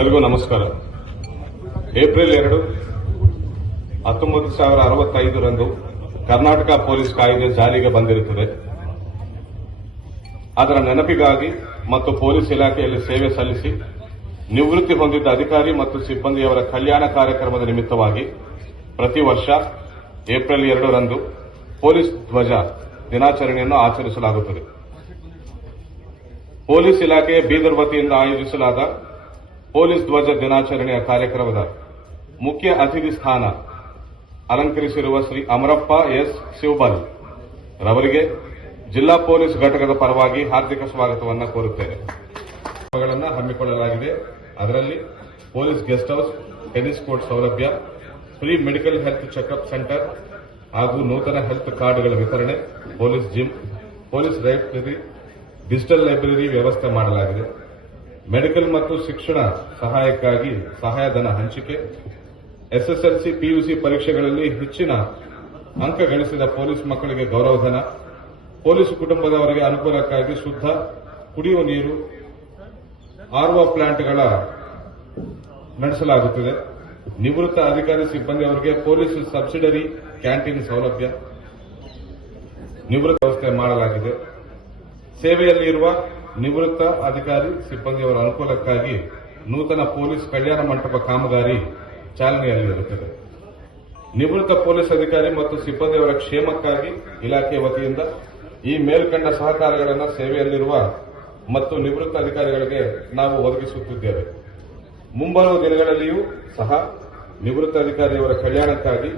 ಎಲ್ಲರಿಗೂ ನಮಸ್ಕಾರ. April 2, 1965 Karnataka police ಕಾಯ್ದೆ ಜಾರಿಗೆ ಬಂದಿರುತ್ತದೆ. ಅದರ ನೆನಪಿಗಾಗಿ ಮತ್ತು ಪೊಲೀಸ್ ಇಲಾಖೆಯಲ್ಲಿ ಸೇವೆ ಸಲ್ಲಿಸಿ ನಿವೃತ್ತಿ ಹೊಂದಿದ್ದ ಅಧಿಕಾರಿ ಮತ್ತು ಸಿಬ್ಬಂದಿಯವರ ಕಲ್ಯಾಣ ಕಾರ್ಯಕ್ರಮದ ನಿಮಿತ್ತವಾಗಿ ಪ್ರತಿ ವರ್ಷ ಏಪ್ರಿಲ್ 2 ಪೊಲೀಸ್ ಧ್ವಜ ದಿನಾಚರಣೆಯನ್ನು ಆಚರಿಸಲಾಗುತ್ತದೆ. ಪೊಲೀಸ್ ಇಲಾಖೆ ಬೀದರ್ ವತಿಯಿಂದ ಆಯೋಜಿಸಲಾದ ಪೊಲೀಸ್ ಧ್ವಜ ದಿನಾಚರಣೆಯ ಕಾರ್ಯಕ್ರಮದ ಮುಖ್ಯ ಅತಿಥಿ ಸ್ಥಾನ ಅಲಂಕರಿಸಿರುವ ಶ್ರೀ ಅಮರಪ್ಪ ಎಸ್ ಶಿವಬಲ್ ರವರಿಗೆ ಜಿಲ್ಲಾ ಪೊಲೀಸ್ ಘಟಕದ ಪರವಾಗಿ ಹಾರ್ದಿಕ ಸ್ವಾಗತವನ್ನು ಕೋರುತ್ತೇನೆ. ಹಮ್ಮಿಕೊಳ್ಳಲಾಗಿದೆ. ಅದರಲ್ಲಿ police guest house, tennis court ಸೌಲಭ್ಯ, free medical health checkup centre ಹಾಗೂ ನೂತನ ಹೆಲ್ತ್ ಕಾರ್ಡ್ಗಳ ವಿತರಣೆ, police gym, police library, digital library ವ್ಯವಸ್ಥೆ ಮಾಡಲಾಗಿದೆ. ಮೆಡಿಕಲ್ ಮತ್ತು ಶಿಕ್ಷಣ ಸಹಾಯಕ್ಕಾಗಿ ಸಹಾಯಧನ ಹಂಚಿಕೆ, ಎಸ್ಎಸ್ಎಲ್ಸಿ, ಪಿಯುಸಿ ಪರೀಕ್ಷೆಗಳಲ್ಲಿ ಹೆಚ್ಚಿನ ಅಂಕ ಗಳಿಸಿದ ಪೊಲೀಸ್ ಮಕ್ಕಳಿಗೆ ಗೌರವಧನ, ಪೊಲೀಸ್ ಕುಟುಂಬದವರಿಗೆ ಅನುಕೂಲಕ್ಕಾಗಿ ಶುದ್ಧ ಕುಡಿಯುವ ನೀರು, ಆರ್ಒ ಪ್ಲಾಂಟ್ಗಳ ನಡೆಸಲಾಗುತ್ತದೆ. ನಿವೃತ್ತ ಅಧಿಕಾರಿ ಸಿಬ್ಬಂದಿಯವರಿಗೆ ಪೊಲೀಸ್ ಸಬ್ಸಿಡರಿ ಕ್ಯಾಂಟೀನ್ ಸೌಲಭ್ಯ, ನಿವೃತ್ತ ವ್ಯವಸ್ಥೆ ಮಾಡಲಾಗಿದೆ. ಸೇವೆಯಲ್ಲಿರುವ ನಿವೃತ್ತ ಅಧಿಕಾರಿ ಸಿಬ್ಬಂದಿಯವರ ಅನುಕೂಲಕ್ಕಾಗಿ ನೂತನ ಪೊಲೀಸ್ ಕಲ್ಯಾಣ ಮಂಟಪ ಕಾಮಗಾರಿ ಚಾಲನೆಯಲ್ಲಿರುತ್ತದೆ. ನಿವೃತ್ತ ಪೊಲೀಸ್ ಅಧಿಕಾರಿ ಮತ್ತು ಸಿಬ್ಬಂದಿಯವರ ಕ್ಷೇಮಕ್ಕಾಗಿ ಇಲಾಖೆಯ ವತಿಯಿಂದ ಈ ಮೇಲ್ಕಂಡ ಸಹಕಾರಗಳನ್ನು ಸೇವೆಯಲ್ಲಿರುವ ಮತ್ತು ನಿವೃತ್ತ ಅಧಿಕಾರಿಗಳಿಗೆ ನಾವು ಒದಗಿಸುತ್ತಿದ್ದೇವೆ. ಮುಂಬರುವ ದಿನಗಳಲ್ಲಿಯೂ ಸಹ ನಿವೃತ್ತ ಅಧಿಕಾರಿಯವರ ಕಲ್ಯಾಣಕ್ಕಾಗಿ